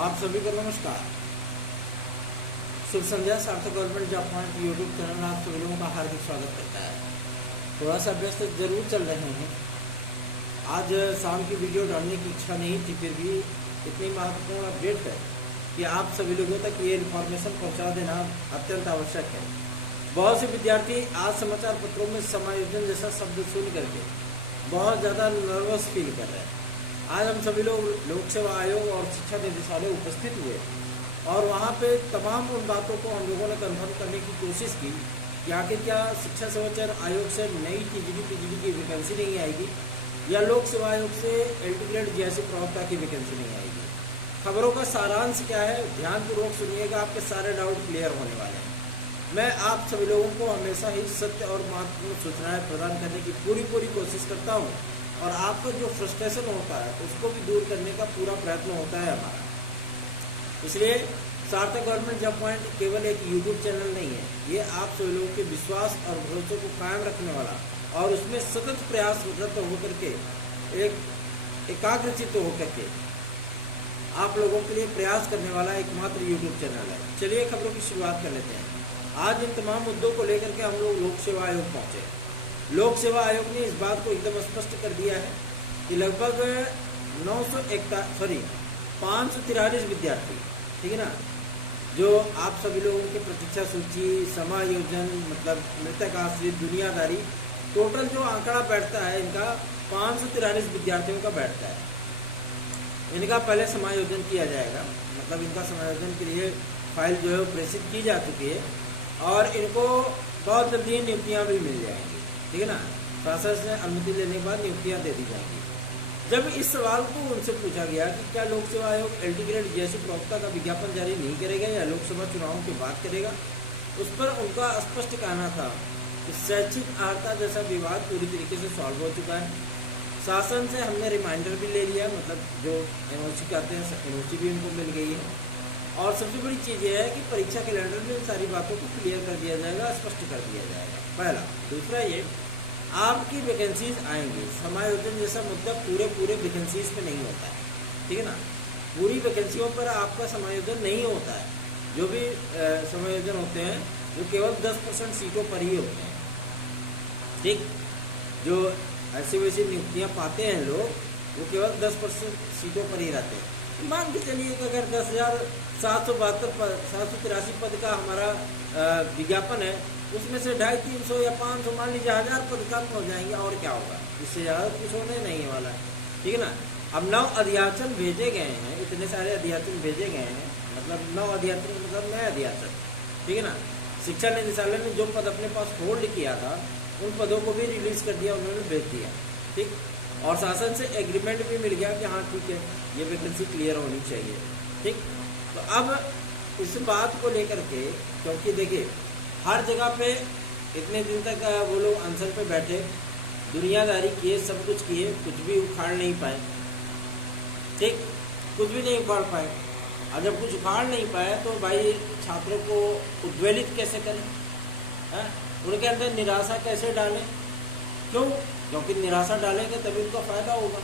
आप सभी को नमस्कार। शुभ संध्या। सार्थक government job point YouTube channel आप सभी लोगों का हार्दिक स्वागत करता है। थोड़ा सा व्यस्त जरूर चल रहे हैं। आज शाम की वीडियो डालने की इच्छा नहीं थी, फिर भी इतनी महत्वपूर्ण अपडेट है कि आप सभी लोगों तक ये इन्फॉर्मेशन पहुंचा देना अत्यंत आवश्यक है। बहुत से विद्यार्थी आज समाचार पत्रों में समायोजन जैसा शब्द सुन करके बहुत ज़्यादा नर्वस फील कर रहे हैं। आज हम सभी लोग लोक सेवा आयोग और शिक्षा निदेशालय उपस्थित हुए और वहाँ पे तमाम उन बातों को हम लोगों ने कन्फर्म करने की कोशिश की कि आखिर क्या शिक्षा सेवा चयन आयोग से नई टीजीटी पीजीटी की वैकेंसी नहीं आएगी या लोक सेवा आयोग से एलटी ग्रेड जीएससी प्रवक्ता की वैकेंसी नहीं आएगी। खबरों का सारांश क्या है, ध्यानपूर्वक सुनिएगा, आपके सारे डाउट क्लियर होने वाले हैं। मैं आप सभी लोगों को हमेशा ही सत्य और महत्वपूर्ण सूचनाएं प्रदान करने की पूरी कोशिश करता हूं और आपका जो फ्रस्ट्रेशन होता है उसको भी दूर करने का पूरा प्रयत्न होता है हमारा। इसलिए सार्थक गवर्नमेंट जॉब पॉइंट केवल एक यूट्यूब चैनल नहीं है, ये आप सभी लोगों के विश्वास और भरोसे को कायम रखने वाला और उसमें सतत प्रयासरत होकर के एकाग्रचित्त होकर के आप लोगों के लिए प्रयास करने वाला एकमात्र यूट्यूब चैनल है। चलिए खबरों की शुरुआत कर लेते हैं। आज इन तमाम मुद्दों को लेकर के हम लोग लोक सेवा आयोग पहुंचे। लोक सेवा आयोग ने इस बात को एकदम स्पष्ट कर दिया है कि लगभग 543 विद्यार्थी, ठीक है ना, जो आप सभी लोगों की प्रतीक्षा सूची, समायोजन मतलब मृतक आश्रित, दुनियादारी, टोटल जो आंकड़ा बैठता है इनका 543 विद्यार्थियों का बैठता है। इनका पहले समायोजन किया जाएगा, मतलब इनका समायोजन के लिए फाइल जो है प्रेषित की जा चुकी है और इनको बहुत जल्दी नियुक्तियाँ भी मिल जाएंगी, ठीक है ना। शासन से अनुमति लेने के बाद नियुक्तियाँ दे दी जाएंगी। जब इस सवाल को उनसे पूछा गया कि क्या लोक सेवा आयोग एलटी ग्रेड जीएससी प्रवक्ता का विज्ञापन जारी नहीं करेगा या लोकसभा चुनावों की बात करेगा, उस पर उनका स्पष्ट कहना था कि शैक्षिक अर्हता जैसा विवाद पूरी तरीके से सॉल्व हो चुका है। शासन से हमने रिमाइंडर भी ले लिया, मतलब जो एनओसी कहते हैं एनओसी भी उनको मिल गई है। और सबसे बड़ी चीज़ ये है कि परीक्षा कैलेंडर में सारी बातों को क्लियर कर दिया जाएगा, स्पष्ट कर दिया जाएगा, पहला। दूसरा ये, आपकी वैकेंसीज आएंगी। समायोजन जैसा मुद्दा पूरे वैकेंसीज पे नहीं होता है, ठीक है ना। पूरी वैकेंसियों पर आपका समायोजन नहीं होता है। जो भी समायोजन होते हैं वो केवल 10% सीटों पर ही होते हैं, ठीक। जो ऐसी वैसी नियुक्तियाँ पाते हैं लोग, वो केवल 10% सीटों पर ही रहते हैं। मान के चलिए कि अगर 783 पद का हमारा विज्ञापन है, उसमें से 250, 300 या 500, मान लीजिए 1000 पद कम हो जाएंगे, और क्या होगा, इससे ज़्यादा कुछ होने नहीं वाला है, ठीक है ना। अब 9 अध्याचन भेजे गए हैं, इतने सारे अध्याचन भेजे गए हैं, मतलब 9 अध्याचन मतलब नए अध्याचन, ठीक है ना। शिक्षा निदेशालय ने जो पद अपने पास होल्ड किया था उन पदों को भी रिलीज कर दिया, उन्होंने भेज दिया, ठीक। और शासन से एग्रीमेंट भी मिल गया कि हाँ ठीक है, ये वैकेंसी क्लियर होनी चाहिए, ठीक। तो अब इस बात को लेकर के, क्योंकि देखिए हर जगह पे इतने दिन तक वो लोग अनशन पे बैठे, दुनियादारी किए, सब कुछ किए, कुछ भी उखाड़ नहीं पाए, ठीक, कुछ भी नहीं उखाड़ पाए। और जब कुछ उखाड़ नहीं पाए तो भाई छात्रों को उद्वेलित कैसे करें, है? उनके अंदर निराशा कैसे डालें? क्यों? क्योंकि निराशा डालेंगे तभी उनका फायदा होगा,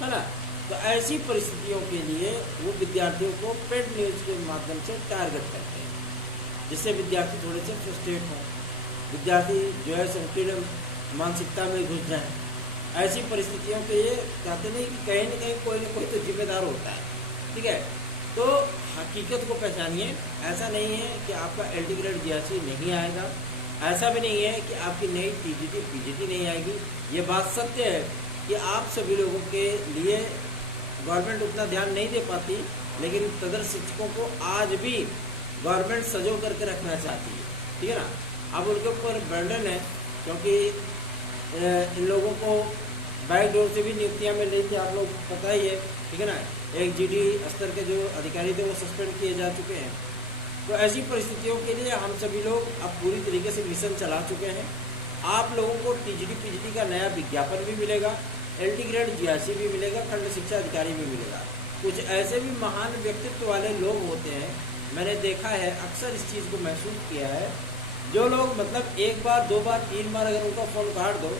है ना। तो ऐसी परिस्थितियों के लिए वो विद्यार्थियों को पेड न्यूज के माध्यम से टारगेट करते हैं, जिससे विद्यार्थी थोड़े से फ्रस्ट्रेट हों, विद्यार्थी जो है संकीर्ण मानसिकता में घुस जाए। ऐसी परिस्थितियों के लिए कहते नहीं कि कहीं न कहीं कोई न कोई तो जिम्मेदार होता है, ठीक है। तो हकीकत को पहचानिए। ऐसा नहीं है कि आपका एलटी ग्रेड जीएससी नहीं आएगा, ऐसा भी नहीं है कि आपकी नई टीजीटी पीजीटी नहीं आएगी। ये बात सत्य है कि आप सभी लोगों के लिए गवर्नमेंट उतना ध्यान नहीं दे पाती, लेकिन तदर शिक्षकों को आज भी गवर्नमेंट सजो करके रखना चाहती है, ठीक है ना। अब उनके ऊपर बर्डन है, क्योंकि इन लोगों को बैकडोर से भी नियुक्तियाँ मिल रही थी, आप लोग पता ही है, ठीक है ना। एक जीडी स्तर के जो अधिकारी थे वो सस्पेंड किए जा चुके हैं। तो ऐसी परिस्थितियों के लिए हम सभी लोग अब पूरी तरीके से मिशन चला चुके हैं। आप लोगों को टीजीटी पीजीटी का नया विज्ञापन भी मिलेगा, एलटी ग्रेड जीएससी भी मिलेगा, खंड शिक्षा अधिकारी भी मिलेगा। कुछ ऐसे भी महान व्यक्तित्व वाले लोग होते हैं, मैंने देखा है, अक्सर इस चीज़ को महसूस किया है, जो लोग मतलब 1 बार 2 बार 3 बार अगर उनका फ़ोन काट दो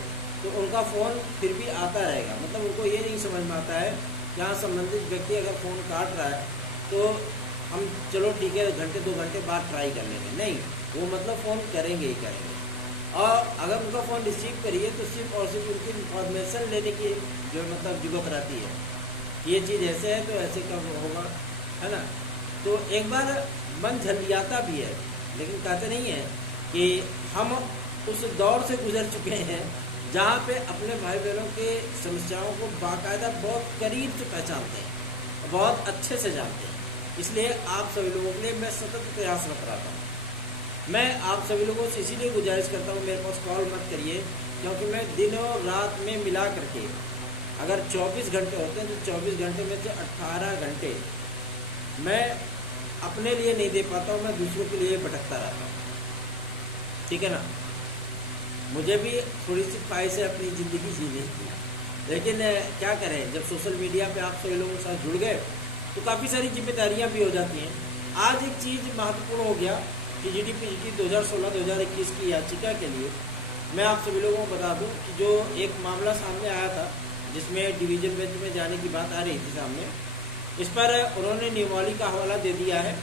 तो उनका फ़ोन फिर भी आता रहेगा। मतलब उनको ये नहीं समझ में आता है, यहाँ संबंधित व्यक्ति अगर फ़ोन काट रहा है तो हम चलो ठीक है घंटे 2 घंटे बाद ट्राई कर लेंगे, नहीं, वो मतलब फ़ोन करेंगे ही करेंगे। और अगर उनका फ़ोन रिसीव करिए तो सिर्फ और सिर्फ उनकी इन्फॉर्मेशन लेने की जो मतलब ज़रूरत रहती है, ये चीज़ ऐसे है तो ऐसे कब होगा, है ना। तो एक बार मन झलियाता भी है, लेकिन कहते नहीं है कि हम उस दौर से गुजर चुके हैं जहाँ पे अपने भाई बहनों के समस्याओं को बाकायदा बहुत करीब से पहचानते हैं, बहुत अच्छे से जानते हैं। इसलिए आप सभी लोगों के लिए मैं सतत प्रयासरत रहता हूँ। मैं आप सभी लोगों से इसीलिए गुजारिश करता हूँ मेरे पास कॉल मत करिए, क्योंकि मैं दिन और रात में मिला करके अगर 24 घंटे होते हैं तो 24 घंटे में से 18 घंटे मैं अपने लिए नहीं दे पाता हूँ, मैं दूसरों के लिए भटकता रहता हूँ, ठीक है ना। मुझे भी थोड़ी सी ख्वाहिश है अपनी ज़िंदगी जीने की, लेकिन क्या करें, जब सोशल मीडिया पे आप सभी लोगों के साथ जुड़ गए तो काफ़ी सारी जिम्मेदारियां भी हो जाती हैं। आज एक चीज़ महत्वपूर्ण हो गया कि GDPGT 2016-2021 की याचिका के लिए मैं आप सभी लोगों को बता दूं कि जो एक मामला सामने आया था जिसमें डिवीज़न बेंच में जाने की बात आ रही थी सामने, इस पर उन्होंने नियमावली का हवाला दे दिया है।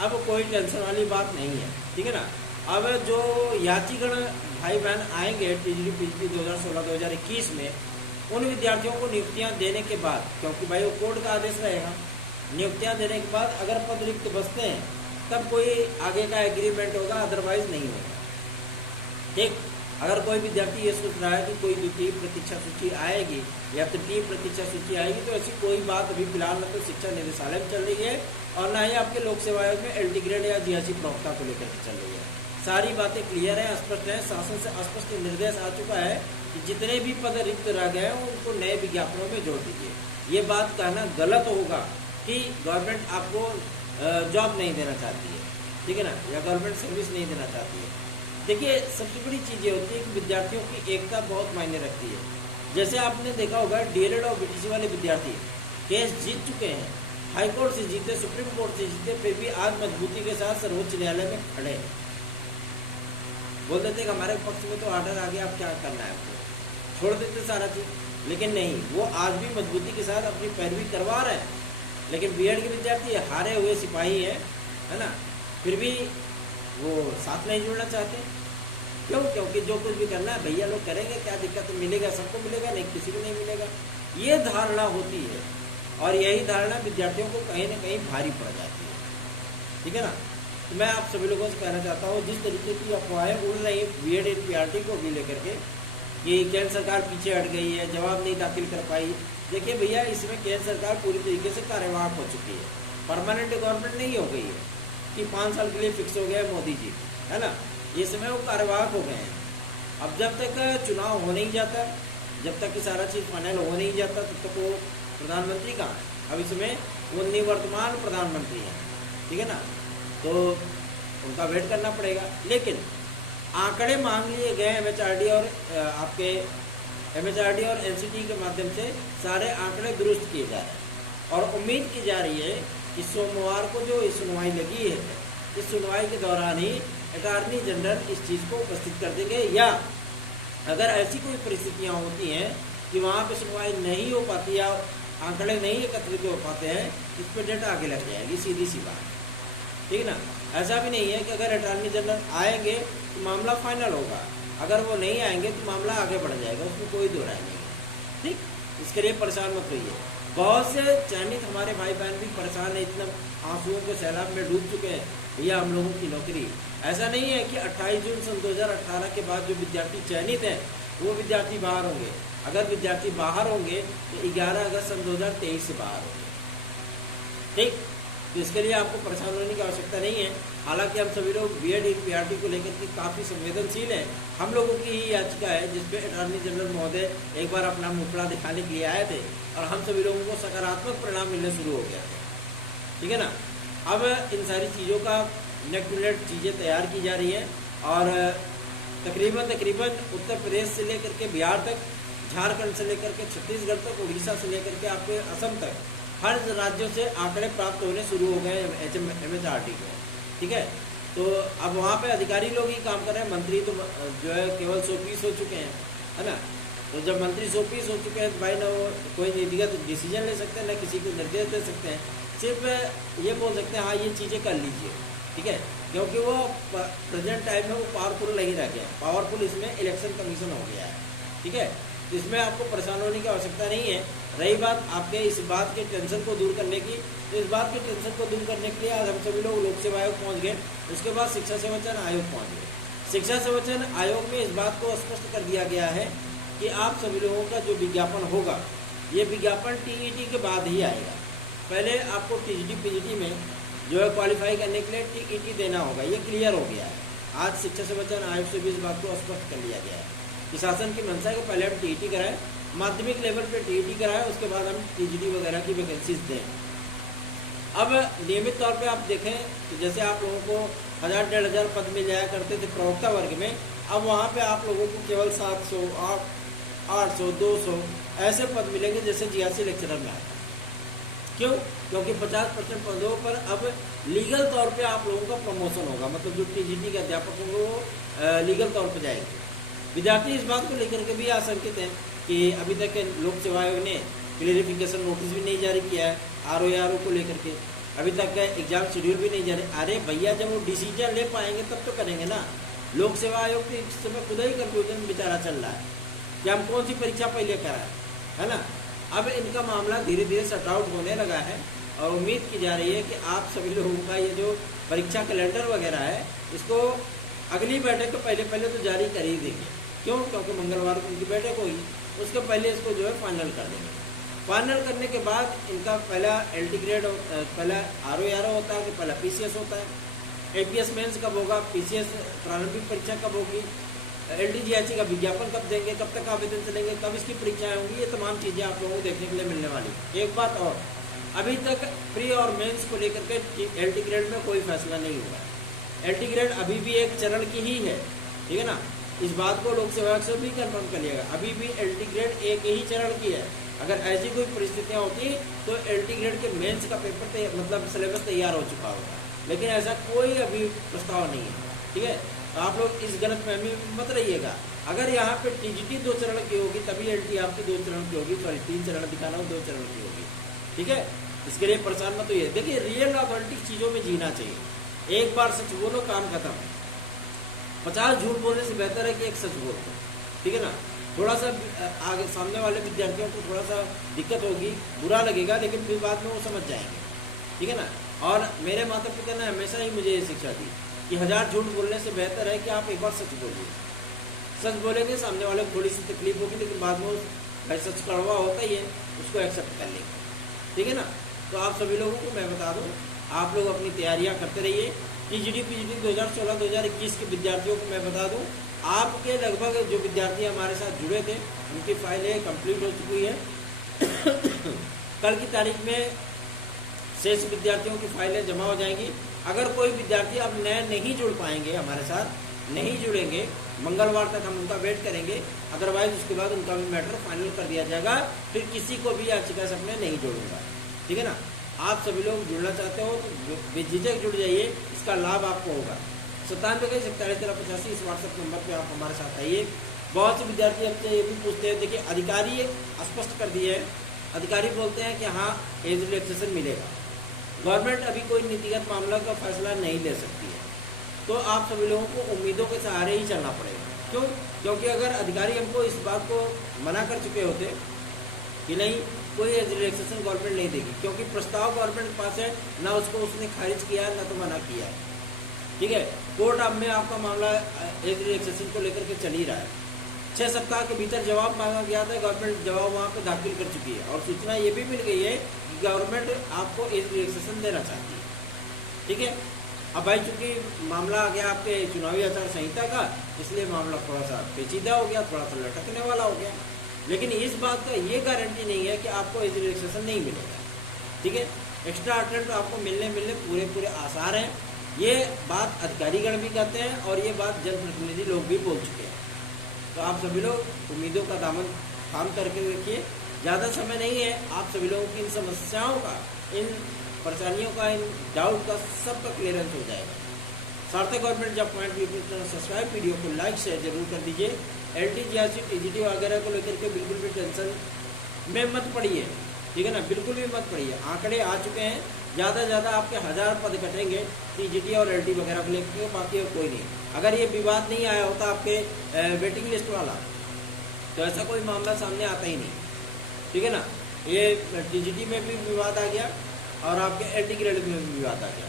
अब कोई टेंशन वाली बात नहीं है, ठीक है ना। अब जो याचिगण भाई बहन आएंगे GDPGT 2016-2021 में, उन विद्यार्थियों को नियुक्तियाँ देने के बाद, क्योंकि भाई वो कोर्ट का आदेश रहेगा, नियुक्तियाँ देने के बाद अगर पद रिक्त बचते हैं तब कोई आगे का एग्रीमेंट होगा, अदरवाइज नहीं होगा, ठीक। अगर कोई विद्यार्थी ये सोच रहा है कि कोई द्वितीय प्रतीक्षा सूची आएगी या तृतीय प्रतीक्षा सूची आएगी, तो ऐसी कोई बात अभी फिलहाल न तो शिक्षा निदेशालय में चल रही है और ना ही आपके लोक सेवा आयोग में LT ग्रेड या GRC प्रवक्ता को लेकर के चल रही है। सारी बातें क्लियर हैं, स्पष्ट हैं, शासन से स्पष्ट निर्देश आ चुका है कि जितने भी पद रिक्त रह गए हैं उनको नए विज्ञापनों में जोड़ दीजिए। ये बात कहना गलत होगा कि गवर्नमेंट आपको जॉब नहीं देना चाहती है, ठीक है ना, या गवर्नमेंट सर्विस नहीं देना चाहती है। देखिए, सबसे बड़ी चीज़ ये होती है कि विद्यार्थियों की एकता बहुत मायने रखती है। जैसे आपने देखा होगा DLED और BTC वाले विद्यार्थी केस जीत चुके हैं, हाई कोर्ट से जीते, सुप्रीम कोर्ट से जीते, फिर भी आज मजबूती के साथ सर्वोच्च न्यायालय में खड़े हैं। बोल देते कि हमारे पक्ष में तो ऑर्डर आ गया, अब क्या करना है, आपको छोड़ देते सारा चीज़, लेकिन नहीं, वो आज भी मजबूती के साथ अपनी पैरवी करवा रहे हैं। लेकिन B.Ed के विद्यार्थी हारे हुए सिपाही हैं, है ना, फिर भी वो साथ नहीं जुड़ना चाहते। क्यों? क्योंकि जो कुछ भी करना है भैया लोग करेंगे, क्या दिक्कत मिलेगा, सबको मिलेगा, नहीं किसी को नहीं मिलेगा, ये धारणा होती है। और यही धारणा विद्यार्थियों को कहीं ना कहीं भारी पड़ जाती है, ठीक है ना। तो मैं आप सभी लोगों से कहना चाहता हूँ, जिस तरीके की अफवाहें उड़ रही है B.Ed NPRT को भी लेकर के कि केंद्र सरकार पीछे हट गई है, जवाब नहीं दाखिल कर पाई। देखिए भैया, इसमें केंद्र सरकार पूरी तरीके से कार्यवाहक हो चुकी है, परमानेंट गवर्नमेंट नहीं हो गई है कि 5 साल के लिए फिक्स हो गया है मोदी जी, है ना। ये समय वो कार्यवाहक हो गए हैं। अब जब तक चुनाव हो नहीं जाता, जब तक कि सारा चीज़ फाइनल हो नहीं जाता, तब तक वो प्रधानमंत्री कहाँ है। अब इसमें वो निवर्तमान प्रधानमंत्री हैं, ठीक है ना, तो उनका वेट करना पड़ेगा। लेकिन आंकड़े मांग लिए गए MHRD और आपके MHRD और NCT के माध्यम से सारे आंकड़े दुरुस्त किए जा रहे हैं और उम्मीद की जा रही है कि सोमवार को जो सुनवाई लगी है, इस सुनवाई के दौरान ही अटॉर्नी जनरल इस चीज़ को उपस्थित कर देंगे, या अगर ऐसी कोई परिस्थितियाँ होती हैं कि वहाँ पे सुनवाई नहीं हो पाती या आंकड़े नहीं एकत्रित हो पाते हैं, इस पर डेट आगे लग जाएगी, सीधी सी बात, ठीक है ना। ऐसा भी नहीं है कि अगर अटॉर्नी जनरल आएंगे तो मामला फाइनल होगा, अगर वो नहीं आएंगे तो मामला आगे बढ़ जाएगा, उसमें कोई दो राय नहीं है, ठीक। इसके लिए परेशान मत होइए। बहुत से चयनित हमारे भाई बहन भी परेशान है, इतना आंसुओं के सैलाब में डूब चुके हैं भैया हम लोगों की नौकरी। ऐसा नहीं है कि 28 जून सन 2018 के बाद जो विद्यार्थी चयनित हैं वो विद्यार्थी बाहर होंगे। अगर विद्यार्थी बाहर होंगे तो 11 अगस्त सन 2023 से बाहर होंगे, ठीक। तो इसके लिए आपको परेशान होने की आवश्यकता नहीं है। हालांकि हम सभी लोग B.Ed NPRT को लेकर के काफ़ी संवेदनशील हैं। हम लोगों की ही याचिका है जिसपे अटॉर्नी जनरल महोदय एक बार अपना मुखड़ा दिखाने के लिए आए थे और हम सभी लोगों को सकारात्मक परिणाम मिलने शुरू हो गया था, ठीक है ना। अब इन सारी चीज़ों का नेक टू नेक चीज़ें तैयार की जा रही हैं और तकरीबन उत्तर प्रदेश से लेकर के बिहार तक, झारखंड से लेकर के छत्तीसगढ़ तक, उड़ीसा से लेकर के आपके असम तक, हर राज्यों से आंकड़े प्राप्त होने शुरू हो गए MHRD को, ठीक है। तो अब वहाँ पे अधिकारी लोग ही काम कर रहे हैं, मंत्री तो जो है केवल शोपीस हो चुके हैं, है ना। तो जब मंत्री शोपीस हो चुके हैं तो भाई ना वो कोई नीतिगत डिसीजन ले सकते हैं, ना किसी को निर्देश दे सकते हैं। सिर्फ ये बोल सकते हैं हाँ ये चीज़ें कर लीजिए, ठीक है, क्योंकि वो प्रेजेंट टाइम में वो पावरफुल नहीं रह गया, पावरफुल इसमें इलेक्शन कमीशन हो गया है, ठीक है। तो इसमें आपको परेशान होने की आवश्यकता नहीं है। रही बात आपके इस बात के टेंशन को दूर करने की, तो इस बात के टेंशन को दूर करने के लिए आज हम सभी लोग लोक सेवा आयोग पहुँच गए, उसके बाद शिक्षा सेवा चयन आयोग पहुँच गए। शिक्षा सेवा चयन आयोग में इस बात को स्पष्ट कर दिया गया है कि आप सभी लोगों का जो विज्ञापन होगा, ये विज्ञापन टीईटी के बाद ही आएगा। पहले आपको टीजीटी पीजीटी में जो है क्वालिफाई करने के लिए टीईटी देना होगा, ये क्लियर हो गया है। आज शिक्षा सेवा चयन आयोग से भी इस बात को स्पष्ट कर लिया गया है कि शासन की मंशा है कि पहले हम टीईटी कराएं, माध्यमिक लेवल पे टीईटी कराएं, उसके बाद हम टीजीटी वगैरह की वैकेंसीज दें। अब नियमित तौर पे आप देखें तो जैसे आप लोगों को 1000-1500 पद मिल जाया करते थे प्रवक्ता वर्ग में, अब वहाँ पे आप लोगों को केवल 700, 800, 200 ऐसे पद मिलेंगे जैसे जीआरसी लेक्चरर में आता है। क्यों? क्योंकि 50% पदों पर अब लीगल तौर पे आप लोगों का प्रमोशन होगा, मतलब जो टीजीटी के अध्यापक होंगे वो लीगल तौर पे जाएंगे। विद्यार्थी इस बात को लेकर के भी आशंकित हैं कि अभी तक लोक सेवा आयोग ने क्लियरिफिकेशन नोटिस भी नहीं जारी किया है आरओ को लेकर के, अभी तक एग्जाम शेड्यूल भी नहीं जारी। अरे भैया, जब वो डिसीजन ले पाएंगे तब तो करेंगे ना। लोक सेवा आयोग के इस समय खुद ही कंफ्यूजन में बेचारा चल रहा है कि हम कौन सी परीक्षा पहले कराएं, है ना। अब इनका मामला धीरे धीरे सॉर्ट आउट होने लगा है और उम्मीद की जा रही है कि आप सभी लोगों का ये जो परीक्षा कैलेंडर वगैरह है इसको अगली बैठक के पहले तो जारी कर ही देंगे। क्यों? क्योंकि मंगलवार को उनकी बैठक होगी, उसके पहले इसको जो है फाइनल कर देंगे। फाइनल करने के बाद इनका पहला एलटी ग्रेड, पहला आरओ होता है कि पहला पीसीएस होता है, एपीएस मेंस कब होगा, पीसीएस प्रारंभिक परीक्षा कब होगी, एलटीजीआईसी का विज्ञापन कब देंगे, कब तक आवेदन चलेंगे, कब इसकी परीक्षाएं होंगी, ये तमाम चीज़ें आप लोगों को देखने के लिए मिलने वाली। एक बात और, अभी तक प्री और मेंस को लेकर के एलटी ग्रेड में कोई फैसला नहीं हुआ है। एलटी ग्रेड अभी भी एक चरण की ही है, ठीक है ना। इस बात को लोक सेवा से भी कंफर्म कर लिएगा, अभी भी एलटी ग्रेड एक ही चरण की है। अगर ऐसी कोई परिस्थितियाँ होती तो एलटी ग्रेड के मेंस का पेपर मतलब सिलेबस तैयार हो चुका होगा, लेकिन ऐसा कोई अभी प्रस्ताव नहीं है, ठीक है। तो आप लोग इस गलतफहमी में मत रहिएगा। अगर यहाँ पे टीजीटी 2 चरण की होगी तभी एलटी आपकी 2 चरण की होगी, सॉरी 3 चरण दिखाना हो, 2 चरण की होगी, ठीक है। इसके लिए परेशान मत होइए। देखिए, रियल ऑथेंटिक चीज़ों में जीना चाहिए। एक बार सच बोलो, काम खत्म। 50 झूठ बोलने से बेहतर है कि एक सच बोल दो, ठीक है ना। थोड़ा सा आगे सामने वाले विद्यार्थियों को थोड़ा सा दिक्कत होगी, बुरा लगेगा, लेकिन फिर बाद में वो समझ जाएंगे, ठीक है ना। और मेरे माता पिता ने हमेशा ही मुझे ये शिक्षा दी कि 1000 झूठ बोलने से बेहतर है कि आप एक बार सच बोलिए। सच बोलेंगे, सामने वाले को थोड़ी सी तकलीफ होगी, लेकिन बाद में भाई सच कड़वा होता ही है, उसको एक्सेप्ट कर लेंगे, ठीक है ना। तो आप सभी लोगों को मैं बता दूँ, आप लोग अपनी तैयारियाँ करते रहिए। टीजीटी पीजीटी 2016-2021 के विद्यार्थियों को मैं बता दूँ, आपके लगभग जो विद्यार्थी हमारे साथ जुड़े थे उनकी फाइलें कंप्लीट हो चुकी है। कल की तारीख में शेष विद्यार्थियों की फाइलें जमा हो जाएंगी। अगर कोई विद्यार्थी अब नए नहीं जुड़ पाएंगे, हमारे साथ नहीं जुड़ेंगे, मंगलवार तक हम उनका वेट करेंगे, अदरवाइज उसके बाद उनका भी मैटर फाइनल कर दिया जाएगा। फिर किसी को भी याचिका से मैं नहीं जोड़ूंगा, ठीक है ना। आप सभी लोग जुड़ना चाहते हो तो बेझिझक जुड़ जाइए, इसका लाभ आपको होगा। 97 इस व्हाट्सएप नंबर पे आप हमारे साथ आइए। बहुत से विद्यार्थी आपसे ये भी पूछते हैं, देखिए अधिकारी स्पष्ट कर दिए है, अधिकारी बोलते हैं कि हाँ एज रिलैक्सेशन मिलेगा। गवर्नमेंट अभी कोई नीतिगत मामला का फैसला नहीं ले सकती है, तो आप सभी लोगों को उम्मीदों के सहारे ही चलना पड़ेगा। क्यों? क्योंकि अगर अधिकारी हमको इस बात को मना कर चुके होते कि नहीं कोई एज रिलैक्सेशन गवर्नमेंट नहीं देगी, क्योंकि प्रस्ताव गवर्नमेंट के पास है, ना उसको उसने खारिज किया है ना तो मना किया है, ठीक है। कोर्ट अब में आपका मामला एज रिलैक्सेशन को लेकर के चल ही रहा है। 6 सप्ताह के भीतर जवाब मांगा गया था, गवर्नमेंट जवाब वहाँ पे दाखिल कर चुकी है और सूचना ये भी मिल गई है कि गवर्नमेंट आपको एज रिलैक्सेशन देना चाहती है, ठीक है। अब भाई चूंकि मामला आ गया आपके चुनावी आचार संहिता का, इसलिए मामला थोड़ा सा पेचीदा हो गया, थोड़ा सा लटकने वाला हो गया। लेकिन इस बात का ये गारंटी नहीं है कि आपको एज रिलैक्सेशन नहीं मिलेगा, ठीक है। एक्स्ट्रा अटेम्प्ट आपको मिलने पूरे आसार हैं। ये बात अधिकारीगण भी कहते हैं और ये बात जनप्रतिनिधि लोग भी बोल चुके हैं। तो आप सभी लोग उम्मीदों का दामन थाम करके रखिए, ज़्यादा समय नहीं है। आप सभी लोगों की इन समस्याओं का, इन परेशानियों का, इन डाउट का सबका क्लियरेंस हो जाएगा। सार्थक government job point YouTube channel subscribe, video को लाइक शेयर जरूर कर दीजिए। एलटीजीआईसी टीजीटी वगैरह को लेकर के बिल्कुल भी टेंशन में मत पड़िए, ठीक है ना, बिल्कुल भी मत पड़िए। आंकड़े आ चुके हैं, ज़्यादा से ज़्यादा आपके 1000 पद कटेंगे टीजीटी और एलटी वगैरह को लेकर, बाकी कोई नहीं। अगर ये विवाद नहीं आया होता आपके वेटिंग लिस्ट वाला, तो ऐसा कोई मामला सामने आता ही नहीं, ठीक है ना। ये टीजीटी में भी विवाद आ गया और आपके एलटी ग्रेड में भी विवाद आ गया।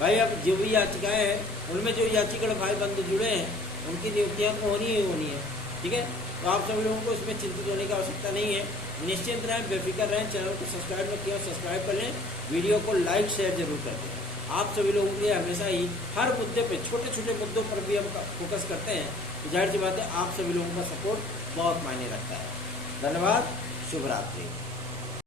भाई अब जो भी याचिकाएँ हैं उनमें जो याचिका भाई बंद जुड़े हैं उनकी नियुक्तियाँ तो होनी ही होनी है, ठीक है। तो आप सभी लोगों को इसमें चिंतित होने की आवश्यकता नहीं है, निश्चिंत रहें, बेफिक्र रहें। चैनल को सब्सक्राइब न किया सब्सक्राइब कर लें, वीडियो को लाइक शेयर जरूर कर दें। आप सभी लोगों के लिए हमेशा ही हर मुद्दे पे, छोटे छोटे मुद्दों पर भी हम फोकस करते हैं, तो जाहिर सी बात है आप सभी लोगों का सपोर्ट बहुत मायने रखता है। धन्यवाद, शुभ रात्रि।